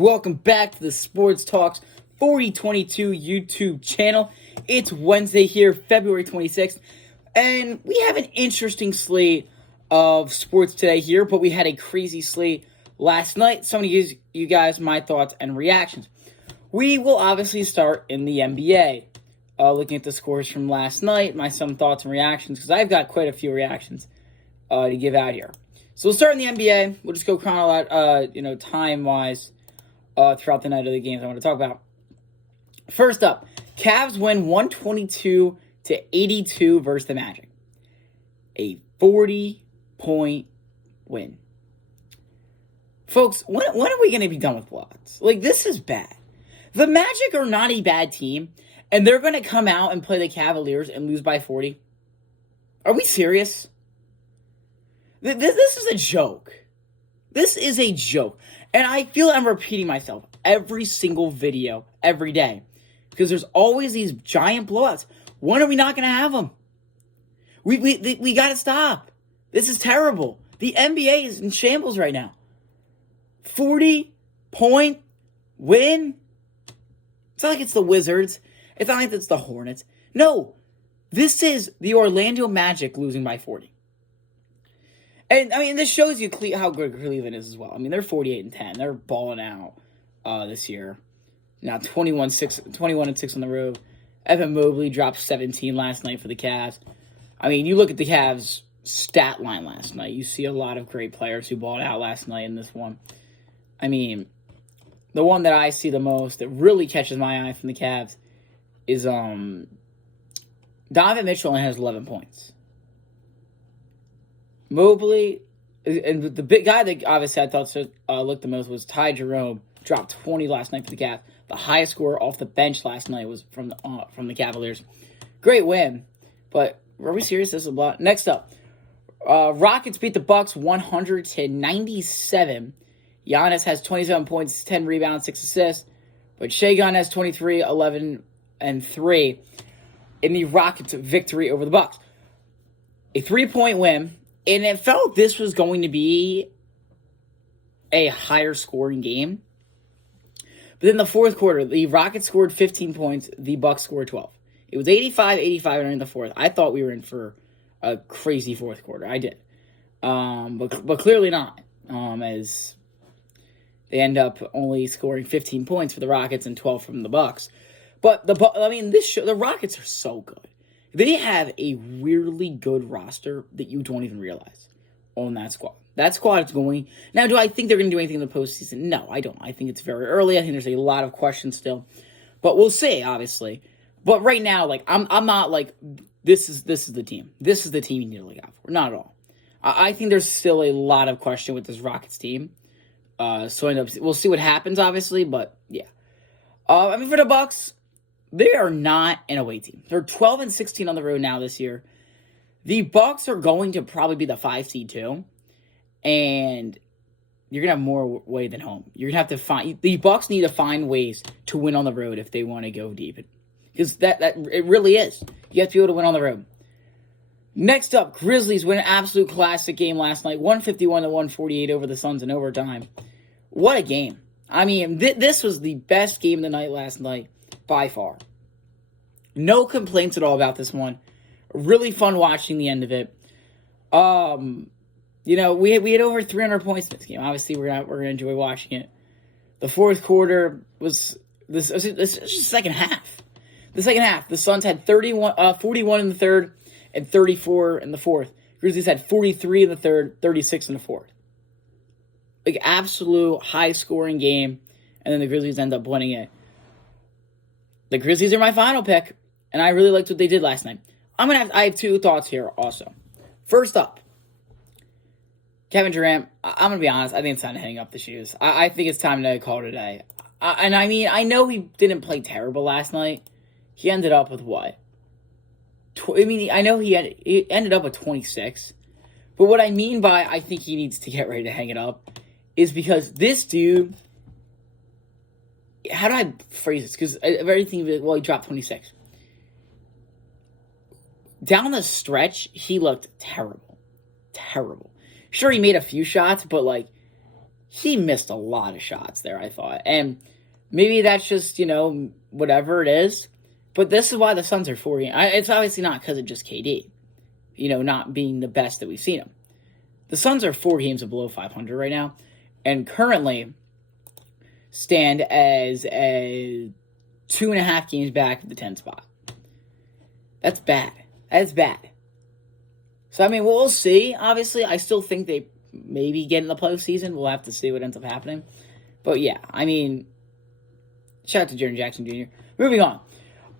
Welcome back to the Sports Talks 4022 YouTube channel. It's Wednesday here, February 26th, and we have an interesting slate of sports today here, but we had a crazy slate last night. So I'm going to give you guys my thoughts and reactions. We will obviously start in the NBA, looking at the scores from last night, some thoughts and reactions, because I've got quite a few reactions to give out here. So we'll start in the NBA. We'll just go time-wise throughout the night of the games I want to talk about. First up, Cavs win 122-82 versus the Magic. A 40-point win. Folks, when are we going to be done with blowouts? This is bad. The Magic are not a bad team, and they're going to come out and play the Cavaliers and lose by 40. Are we serious? This is a joke. This is a joke. And I feel I'm repeating myself every single video, every day. Because there's always these giant blowouts. When are we not going to have them? We got to stop. This is terrible. The NBA is in shambles right now. 40-point win? It's not like it's the Wizards. It's not like it's the Hornets. No. This is the Orlando Magic losing by 40. And, this shows you how good Cleveland is as well. They're 48-10. They're balling out this year. Now 21-6 on the road. Evan Mobley dropped 17 last night for the Cavs. You look at the Cavs' stat line last night. You see a lot of great players who balled out last night in this one. The one that I see the most that really catches my eye from the Cavs is Donovan Mitchell only has 11 points. Mobley, and the big guy that obviously I thought looked the most was Ty Jerome. Dropped 20 last night for the Cavs. The highest score off the bench last night was from the Cavaliers. Great win, but are we serious? This is a lot. Next up, Rockets beat the Bucks 100-97. Giannis has 27 points, 10 rebounds, 6 assists, but Shai has 23, 11, and 3 in the Rockets' victory over the Bucks. A 3-point win. And it felt this was going to be a higher scoring game. But in the fourth quarter, the Rockets scored 15 points. The Bucks scored 12. It was 85-85 during the fourth. I thought we were in for a crazy fourth quarter. I did. But clearly not. As they end up only scoring 15 points for the Rockets and 12 from the Bucks. But the Rockets are so good. They have a weirdly good roster that you don't even realize on that squad. That squad is going... Now, do I think they're going to do anything in the postseason? No, I don't. I think it's very early. I think there's a lot of questions still. But we'll see, obviously. But right now, I'm not this is the team. This is the team you need to look out for. Not at all. I think there's still a lot of question with this Rockets team. We'll see what happens, obviously, but yeah. For the Bucks... They are not an away team. They're 12-16 on the road now this year. The Bucks are going to probably be the 5 seed too, and you're gonna have more away than home. You're gonna have to find the Bucks need to find ways to win on the road if they want to go deep, because that it really is. You have to be able to win on the road. Next up, Grizzlies win an absolute classic game last night, 151-148 over the Suns in overtime. What a game! This was the best game of the night last night. By far. No complaints at all about this one. Really fun watching the end of it. We had over 300 points in this game. Obviously, we're gonna enjoy watching it. The fourth quarter was this the second half. The second half, the Suns had 41 in the third and 34 in the fourth. Grizzlies had 43 in the third, 36 in the fourth. Absolute high-scoring game, and then the Grizzlies end up winning it. The Grizzlies are my final pick, and I really liked what they did last night. I have two thoughts here also. First up, Kevin Durant, I'm going to be honest, I think it's time to hang up the shoes. I think it's time to call it a day. I know he didn't play terrible last night. He ended up with what? I know he ended up with 26. But what I mean by I think he needs to get ready to hang it up is because this dude... How do I phrase this? Because everything, he dropped 26. Down the stretch, he looked terrible. Terrible. Sure, he made a few shots, but, he missed a lot of shots there, I thought. And maybe that's just, whatever it is. But this is why the Suns are 4 games. It's obviously not because of just KD, not being the best that we've seen him. The Suns are 4 games below 500 right now, and currently stand as a 2.5 games back of the 10 spot. That's bad. That's bad. So, we'll see. Obviously, I still think they maybe get in the postseason. We'll have to see what ends up happening. But, yeah, shout out to Jaren Jackson Jr. Moving on.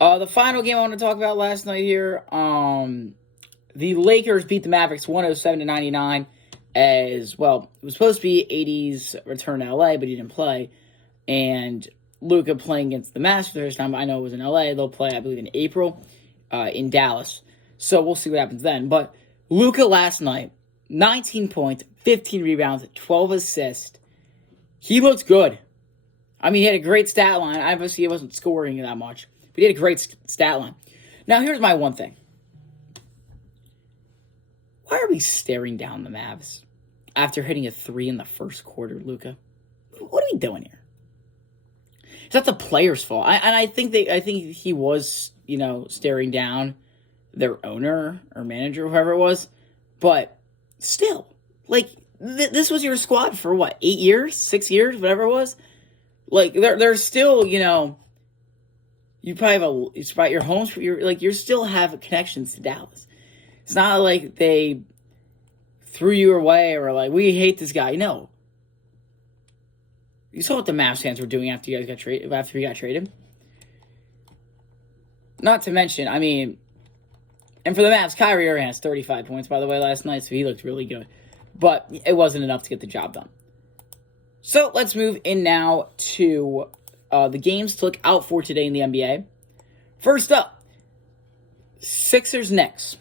The final game I want to talk about last night here, the Lakers beat the Mavericks 107-99 as, well, it was supposed to be AD's return to LA, but he didn't play. And Luka playing against the Mavs for the first time. I know it was in LA. They'll play, I believe, in April in Dallas. So we'll see what happens then. But Luka last night, 19 points, 15 rebounds, 12 assists. He looked good. He had a great stat line. Obviously, he wasn't scoring that much, but he had a great stat line. Now, here's my one thing. Why are we staring down the Mavs after hitting a 3 in the first quarter, Luka? What are we doing here? Is that the players' fault? I think he was, staring down their owner or manager, whoever it was. But still, this was your squad for what, 8 years, 6 years, whatever it was. They're still, you probably it's about your homes. You still have connections to Dallas. It's not like they threw you away or we hate this guy. No. You saw what the Mavs fans were doing after he got traded. Not to mention, and for the Mavs, Kyrie Irving has 35 points, by the way, last night, so he looked really good. But it wasn't enough to get the job done. So let's move in now to the games to look out for today in the NBA. First up, Sixers Knicks.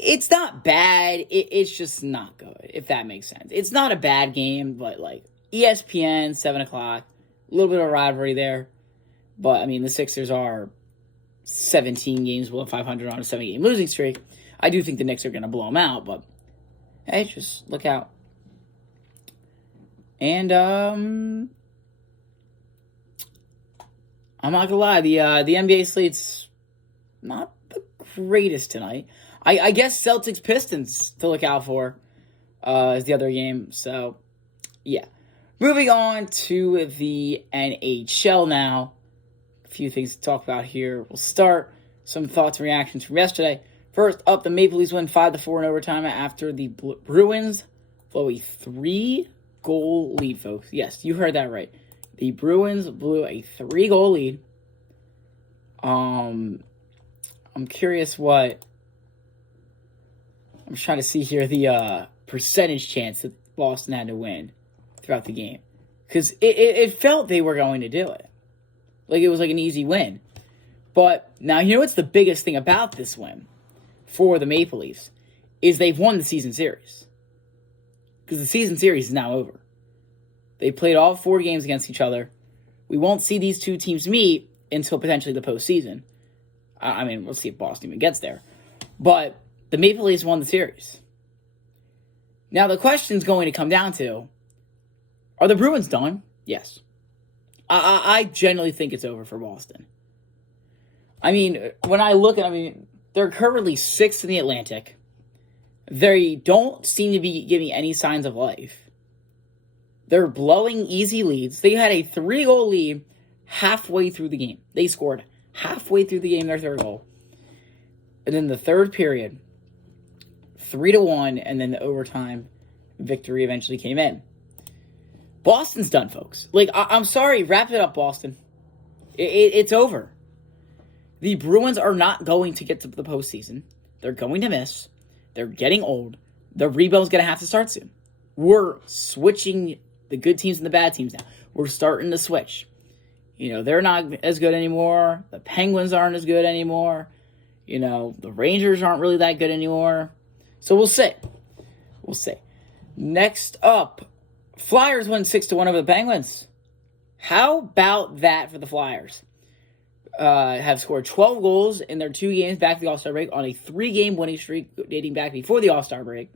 It's not bad. It's just not good, if that makes sense. It's not a bad game, but ESPN, 7 o'clock, a little bit of a rivalry there. But, the Sixers are 17 games below 500 on a 7-game losing streak. I do think the Knicks are going to blow them out, but hey, just look out. And I'm not gonna lie, the NBA slate's not the greatest tonight. I guess Celtics Pistons to look out for is the other game. So yeah, moving on to the NHL now. A few things to talk about here. We'll start some thoughts and reactions from yesterday. First up, the Maple Leafs win 5-4 in overtime after the Bruins blow a 3-goal lead, folks. Yes, you heard that right. The Bruins blew a 3-goal lead. I'm curious what... I'm trying to see here the percentage chance that Boston had to win throughout the game. Because it felt they were going to do it. It was an easy win. But now, what's the biggest thing about this win for the Maple Leafs is they've won the season series. Because the season series is now over. They played all 4 games against each other. We won't see these two teams meet until potentially the postseason. We'll see if Boston even gets there. But the Maple Leafs won the series. Now, the question's going to come down to, are the Bruins done? Yes. I generally think it's over for Boston. When I look at they're currently 6th in the Atlantic. They don't seem to be giving any signs of life. They're blowing easy leads. They had a 3-goal lead halfway through the game. They scored halfway through the game their 3rd goal. And then the 3rd period, 3-1, and then the overtime victory eventually came in. Boston's done, folks. I'm sorry, wrap it up, Boston. It's over. The Bruins are not going to get to the postseason. They're going to miss. They're getting old. The rebuild's going to have to start soon. We're switching the good teams and the bad teams now. We're starting to switch. They're not as good anymore. The Penguins aren't as good anymore. The Rangers aren't really that good anymore. So we'll see. We'll see. Next up, Flyers win 6-1 over the Penguins. How about that for the Flyers? Have scored 12 goals in their 2 games back to the All-Star break on a 3-game winning streak dating back before the All-Star break.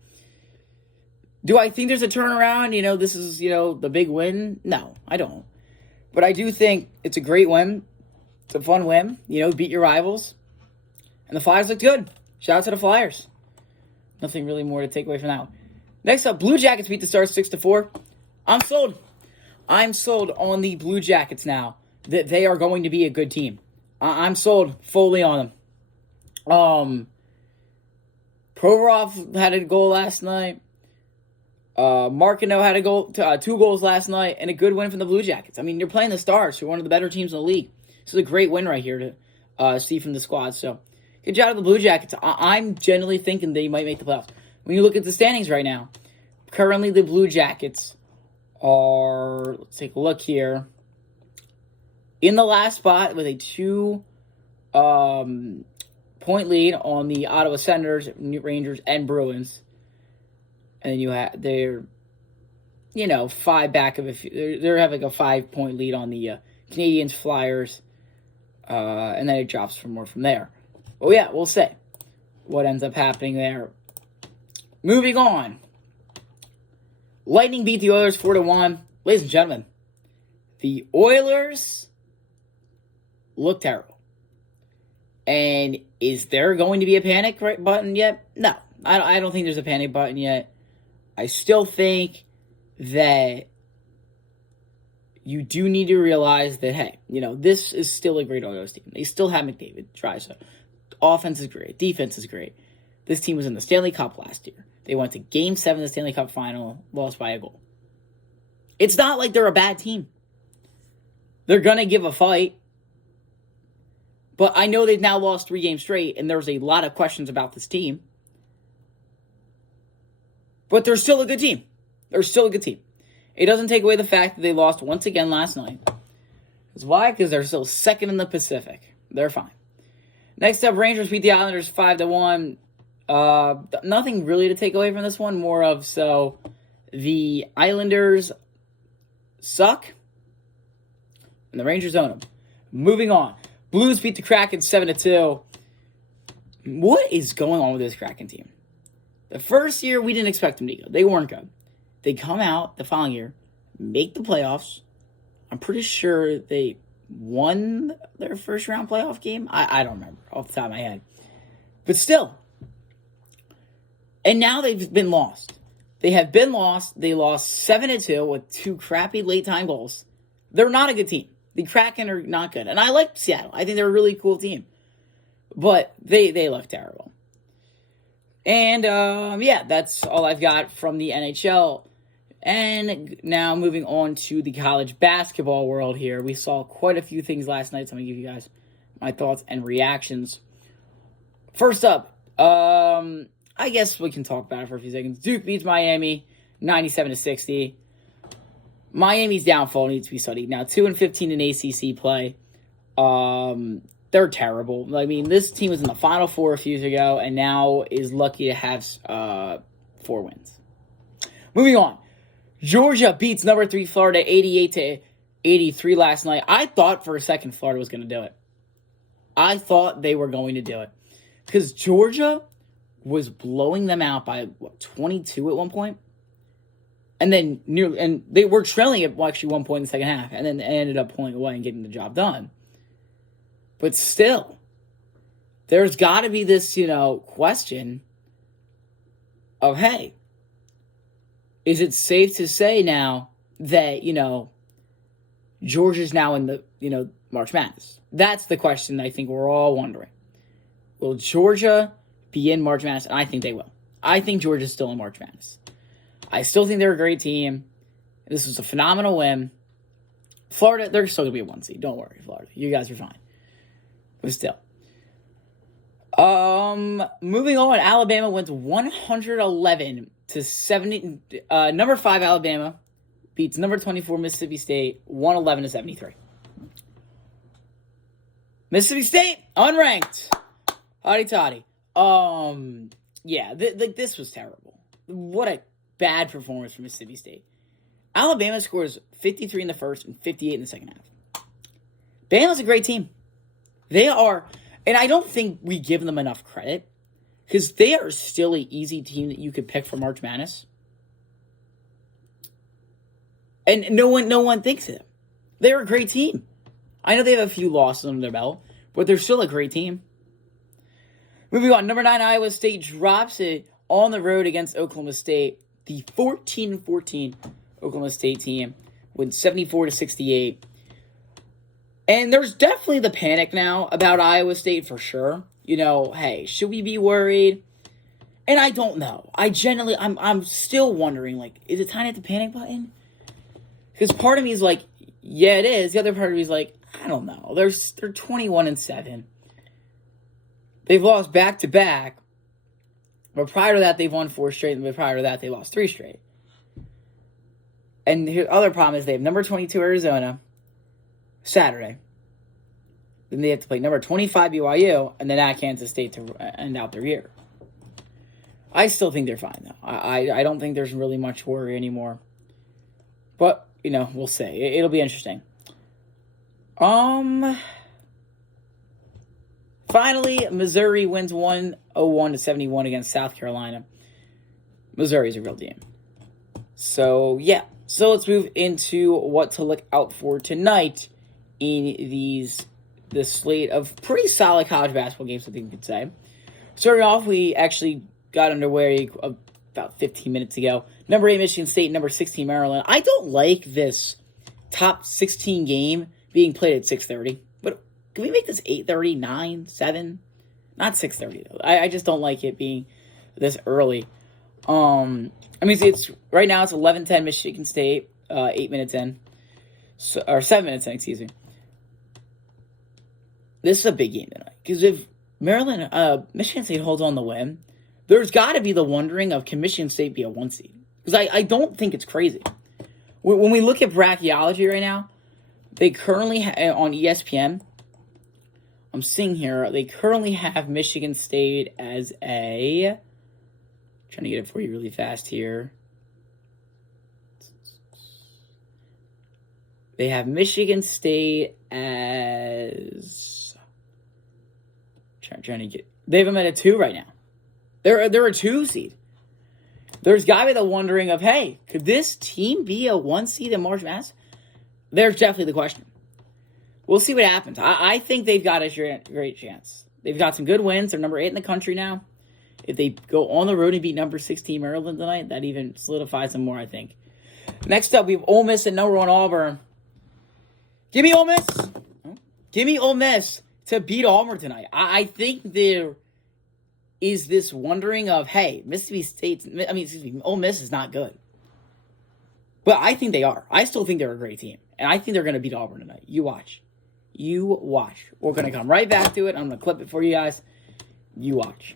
Do I think there's a turnaround? This is, the big win? No, I don't. But I do think it's a great win. It's a fun win. Beat your rivals. And the Flyers looked good. Shout out to the Flyers. Nothing really more to take away from that one. Next up, Blue Jackets beat the Stars 6-4. I'm sold. I'm sold on the Blue Jackets now that they are going to be a good team. I'm sold fully on them. Provorov had a goal last night. Markino had a goal, 2 goals last night, and a good win from the Blue Jackets. I mean, you're playing the Stars, who are one of the better teams in the league. This is a great win right here to see from the squad. So, good job to the Blue Jackets. I'm generally thinking they might make the playoffs. When you look at the standings right now, currently the Blue Jackets are, let's take a look here, in the last spot with a 2 point lead on the Ottawa Senators, Rangers, and Bruins. And then they're 5 back of they're having a 5-point lead on the Canadiens, Flyers, and then it drops for more from there. Well, yeah, we'll see what ends up happening there. Moving on. Lightning beat the Oilers 4-1. Ladies and gentlemen, the Oilers look terrible. And is there going to be a panic button yet? No, I don't think there's a panic button yet. I still think that you do need to realize that, hey, this is still a great Oilers team. They still have McDavid, Draisaitl. Offense is great. Defense is great. This team was in the Stanley Cup last year. They went to Game 7 of the Stanley Cup final, lost by a goal. It's not like they're a bad team. They're going to give a fight. But I know they've now lost 3 games straight, and there's a lot of questions about this team. But they're still a good team. They're still a good team. It doesn't take away the fact that they lost once again last night. That's why? Because they're still second in the Pacific. They're fine. Next up, Rangers beat the Islanders 5-1. Nothing really to take away from this one. More of, so the Islanders suck, and the Rangers own them. Moving on. Blues beat the Kraken 7-2. What is going on with this Kraken team? The first year, we didn't expect them to go. They weren't good. They come out the following year, make the playoffs. I'm pretty sure they won their first round playoff game. I don't remember off the top of my head. But still. And now they've been lost. They have been lost. They lost 7-2 with 2 crappy late-time goals. They're not a good team. The Kraken are not good. And I like Seattle. I think they're a really cool team. But they look terrible. And, that's all I've got from the NHL. And now moving on to the college basketball world here. We saw quite a few things last night, so I'm going to give you guys my thoughts and reactions. First up, I guess we can talk about it for a few seconds. Duke beats Miami 97-60. Miami's downfall needs to be studied. Now, 2-15 in ACC play. They're terrible. I mean, this team was in the Final Four a few years ago and now is lucky to have 4 wins. Moving on. Georgia beats number 3 Florida 88-83 last night. I thought for a second Florida was going to do it. I thought they were going to do it. Because Georgia was blowing them out by, 22 at one point? And then they were trailing at actually 1 point in the second half. And then they ended up pulling away and getting the job done. But still, there's got to be this, question of, hey, is it safe to say now that, Georgia's now in the, March Madness? That's the question I think we're all wondering. Will Georgia be in March Madness? And I think they will. I think Georgia's still in March Madness. I still think they're a great team. This was a phenomenal win. Florida, they're still going to be a 1 seed. Don't worry, Florida. You guys are fine. But still. Moving on, Alabama went 111-70. Number 5 Alabama beats number 24 Mississippi State 111-73. Mississippi State unranked. Hotty toddy. This was terrible. What a bad performance from Mississippi State. Alabama scores 53 in the first and 58 in the second half. Bama's a great team. They are, and I don't think we give them enough credit because they are still an easy team that you could pick for March Madness. And no one thinks of them. They're a great team. I know they have a few losses under their belt, but they're still a great team. Moving on, number 9, Iowa State drops it on the road against Oklahoma State. The 14-14 Oklahoma State team wins 74-68. And there's definitely the panic now about Iowa State for sure. Hey, should we be worried? And I don't know. I'm still wondering, is it time to hit the panic button? Because part of me is like, yeah, it is. The other part of me is like, I don't know. They're 21-7. They've lost back-to-back. But prior to that, they've won 4 straight. And prior to that, they lost 3 straight. And the other problem is they have number 22 Arizona Saturday. Then they have to play number 25 BYU and then at Kansas State to end out their year. I still think they're fine, though. I don't think there's really much worry anymore. But, we'll see. It'll be interesting. Finally, Missouri wins 101-71 against South Carolina. Missouri's a real team. So, yeah. So, let's move into what to look out for tonight in this slate of pretty solid college basketball games, I think you could say. Starting off, we actually got underway about 15 minutes ago. Number 8, Michigan State. Number 16, Maryland. I don't like this top 16 game being played at 6:30. But can we make this 8:30, 9, 7? Not 6:30, though. I just don't like it being this early. It's right now it's 11:10 Michigan State, 8 minutes in. Or 7 minutes in, excuse me. This is a big game tonight. Because if Michigan State holds on the win, there's got to be the wondering of, can Michigan State be a 1 seed? Because I don't think it's crazy. When we look at bracketology right now, they currently on ESPN, I'm seeing here, they currently have Michigan State as trying to get it for you really fast here. They have Michigan State as they have them at a 2 right now. They're a 2 seed. There's got to be the wondering of, hey, could this team be a 1 seed in March Madness? There's definitely the question. We'll see what happens. I think they've got a great chance. They've got some good wins. They're number 8 in the country now. If they go on the road and beat number 16 Maryland tonight, that even solidifies them more, I think. Next up, we have Ole Miss at number 1 Auburn. Give me Ole Miss. Give me Ole Miss to beat Auburn tonight. I think there is this wondering of, hey, Ole Miss is not good. But I think they are. I still think they're a great team. And I think they're going to beat Auburn tonight. You watch. We're going to come right back to it. I'm going to clip it for you guys. You watch.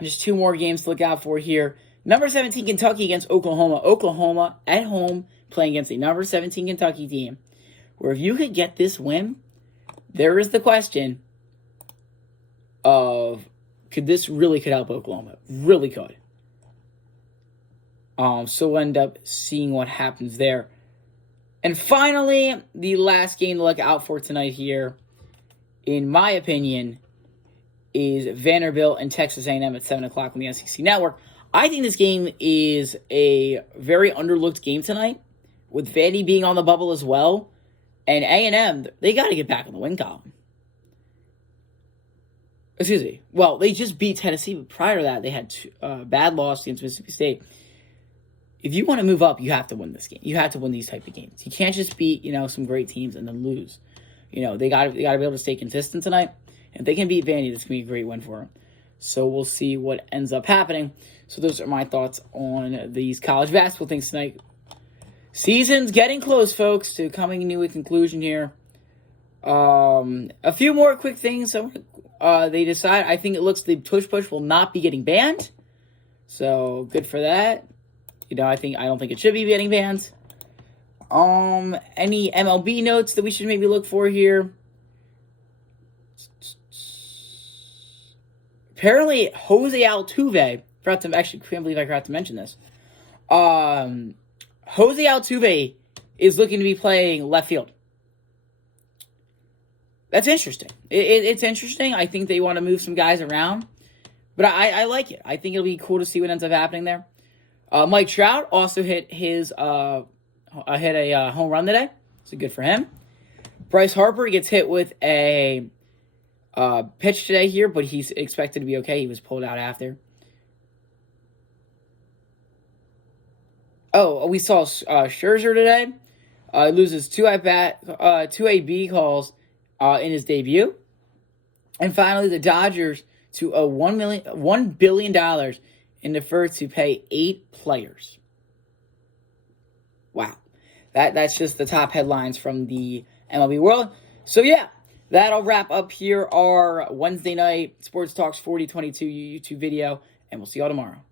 Just 2 more games to look out for here. Number 17, Kentucky against Oklahoma. Oklahoma at home playing against a number 17 Kentucky team. Where if you could get this win, there is the question of, could help Oklahoma? Really could. So we'll end up seeing what happens there. And finally, the last game to look out for tonight here, in my opinion, is Vanderbilt and Texas A&M at 7 o'clock on the SEC Network. I think this game is a very underlooked game tonight, with Vandy being on the bubble as well. And A&M, they got to get back on the win column. Excuse me. Well, they just beat Tennessee, but prior to that, they had bad loss against Mississippi State. If you want to move up, you have to win this game. You have to win these type of games. You can't just beat, some great teams and then lose. They got to be able to stay consistent tonight. And if they can beat Vandy, this can be a great win for them. So we'll see what ends up happening. So those are my thoughts on these college basketball things tonight. Season's getting close, folks, to coming to a conclusion here. A few more quick things. So they decide. I think it looks the push will not be getting banned. So good for that. I don't think it should be getting banned. Any MLB notes that we should maybe look for here? Apparently, Jose Altuve, can't believe I forgot to mention this. Jose Altuve is looking to be playing left field. That's interesting. It's interesting. I think they want to move some guys around. But I like it. I think it'll be cool to see what ends up happening there. Mike Trout also hit a home run today, so good for him. Bryce Harper gets hit with a pitch today here, but he's expected to be okay. He was pulled out after. Oh, we saw Scherzer today. He loses two AB calls in his debut. And finally, the Dodgers to owe $1 billion in defer to pay 8 players. Wow. That's just the top headlines from the MLB world. So, yeah, that'll wrap up here our Wednesday night Sports Talks 4022 YouTube video, and we'll see y'all tomorrow.